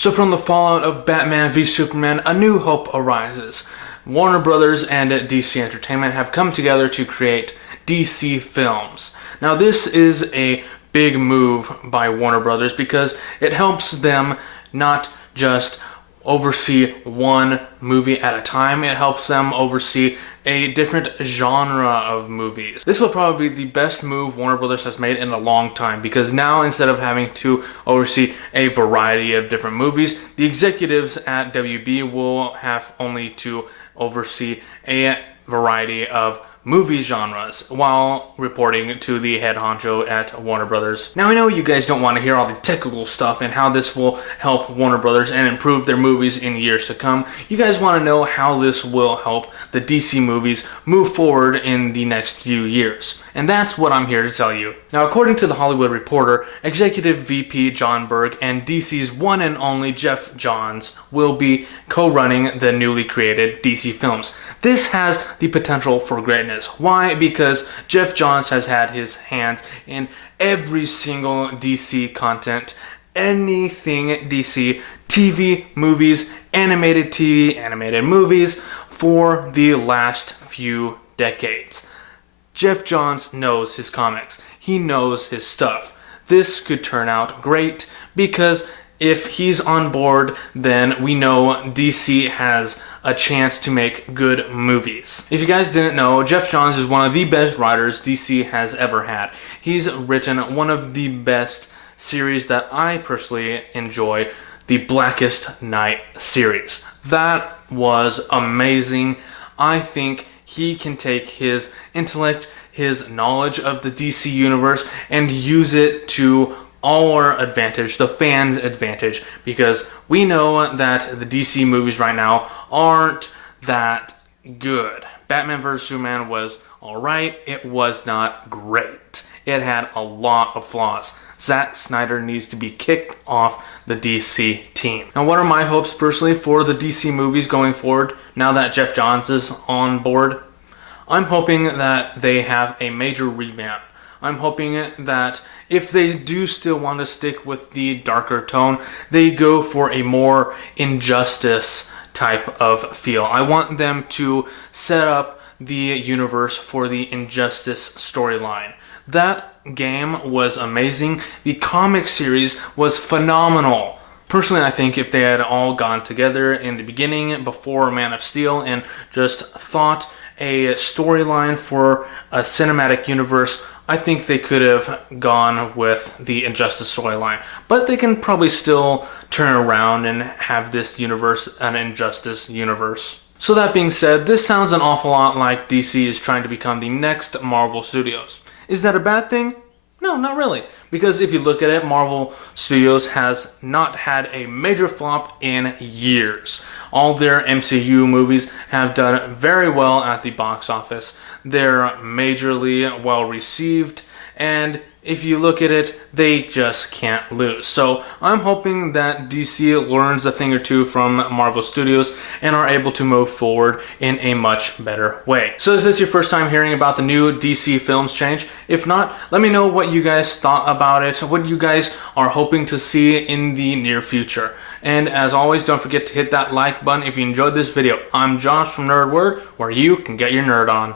So from the fallout of Batman v Superman, a new hope arises. Warner Brothers and DC Entertainment have come together to create DC Films. Now this is a big move by Warner Brothers because it helps them not just oversee one movie at a time, it helps them oversee a different genre of movies. This will probably be the best move Warner Brothers has made in a long time, because now instead of having to oversee a variety of different movies, the executives at WB will have only to oversee a variety of movie genres while reporting to the head honcho at Warner Brothers. Now I know you guys don't want to hear all the technical stuff and how this will help Warner Brothers and improve their movies in years to come. You guys want to know how this will help the DC movies move forward in the next few years. And that's what I'm here to tell you. Now, according to The Hollywood Reporter, Executive VP Jon Berg and DC's one and only Geoff Johns will be co-running the newly created DC Films. This has the potential for greatness. Why? Because Geoff Johns has had his hands in every single DC content, anything DC, TV, movies, animated TV, animated movies, for the last few decades. Geoff Johns knows his comics. He knows his stuff. This could turn out great because if he's on board, then we know DC has a chance to make good movies. If you guys didn't know, Geoff Johns is one of the best writers DC has ever had. He's written one of the best series that I personally enjoy, the Blackest Night series. That was amazing. I think he can take his intellect, his knowledge of the DC universe, and use it to our advantage, the fans' advantage, because we know that the DC movies right now aren't that good. Batman vs Superman was alright, it was not great. It had a lot of flaws. Zack Snyder needs to be kicked off the DC team. Now, what are my hopes personally for the DC movies going forward now that Geoff Johns is on board? I'm hoping that they have a major revamp. I'm hoping that if they do still want to stick with the darker tone, they go for a more Injustice type of feel. I want them to set up the universe for the Injustice storyline. That game was amazing. The comic series was phenomenal. Personally, I think if they had all gone together in the beginning before Man of Steel and just thought a storyline for a cinematic universe, I think they could have gone with the Injustice storyline. But they can probably still turn around and have this universe an Injustice universe. So that being said, this sounds an awful lot like DC is trying to become the next Marvel Studios. Is that a bad thing? No, not really. Because if you look at it, Marvel Studios has not had a major flop in years. All their MCU movies have done very well at the box office. They're majorly well received, and if you look at it, they just can't lose. So I'm hoping that DC learns a thing or two from Marvel Studios and are able to move forward in a much better way. So is this your first time hearing about the new DC Films change? If not, let me know what you guys thought about it, what you guys are hoping to see in the near future. And as always, don't forget to hit that like button if you enjoyed this video. I'm Josh from Nerd Word, where you can get your nerd on.